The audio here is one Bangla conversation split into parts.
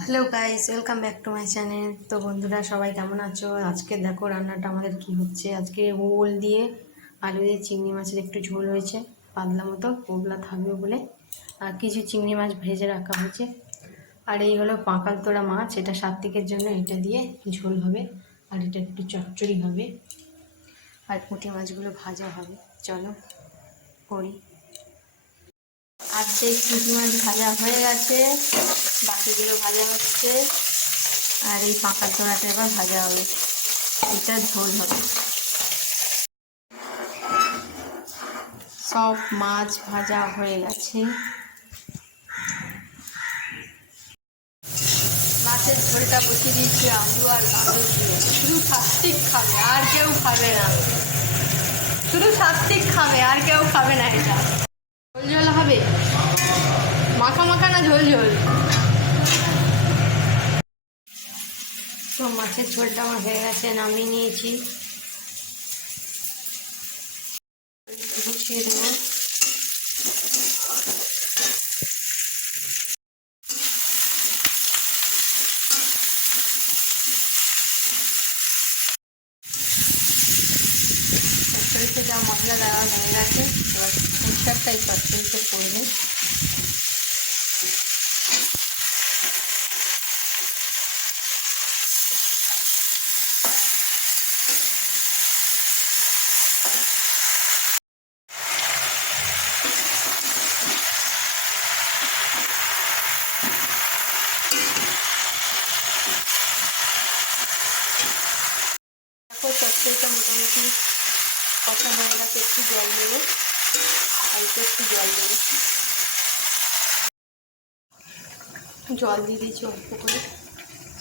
Hello guys, welcome back to my channel. তো বন্ধুরা সবাই কেমন আছো? আজকে দেখো রান্নাটা আমাদের কি হচ্ছে। আজকে ওল দিয়ে আলু দিয়ে চিংড়ি মাছের একটু ঝোল হয়েছে, পাতলা মতো, ওগুলা থাকবে বলে। আর কিছু চিংড়ি মাছ ভেজে রাখা হয়েছে। আর এই হলো পাঁকাল তোড়া মাছ, এটা সাত্বিকের জন্য, এটা দিয়ে ঝোল হবে। আর এটা একটু চচ্চড়ি হবে। আর পুঁটি মাছগুলো ভাজা হবে। চলো করি। আর্ধেক পুঁটি মাছ ভাজা হয়ে গেছে, বাকিগুলো ভাজা হচ্ছে। আর এই পাঁকার তোড়াটা এবার ভাজা হবে, এটা ঝোল হবে। সব মাছ ভাজা হয়ে গেছে। মাছের ঝোলটা বসিয়ে দিয়েছি আলু আর গাজর দিয়ে। শুধু সাত্বিক খাবে, আর কেউ খাবে না। শুধু সাত্বিক খাবে, আর কেউ খাবে না। এটা ঝোল ঝোল হবে, মাখা মাখা না ঝোল ঝোল। তো মাছের ঝোলটা আমার হয়ে গেছে, নামিয়ে নিয়েছি। বসিয়ে দেবো। চচ্চড়িতে যা মশলা দেওয়া হয়ে গেছে, এবার সরষেটা এই চচ্চড়িতে পড়বে। দেখো চচ্চড়িটা মোটামুটি কষা হয়ে গেছে, একটু জল দেবো, হালকা একটু জল দেবো। জল দিয়ে দিয়েছি অল্প করে,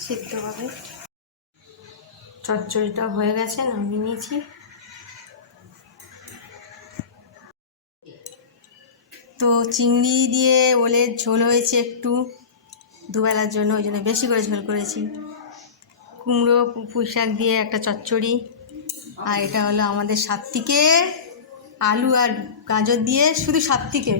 সিদ্ধ হবে। চচ্চড়িটা হয়ে গেছে, নামিয়ে নিয়েছি। তো চিংড়ি দিয়ে ওলের ঝোল হয়েছে একটু, দুবেলার জন্য, ওই জন্য বেশি করে ঝোল করেছি। কুমড়ো পুঁই শাক দিয়ে একটা চচ্চড়ি। আর এটা হলো আমাদের সাত্বিকের, আলু আর গাজর দিয়ে, শুধু সাত্বিকের।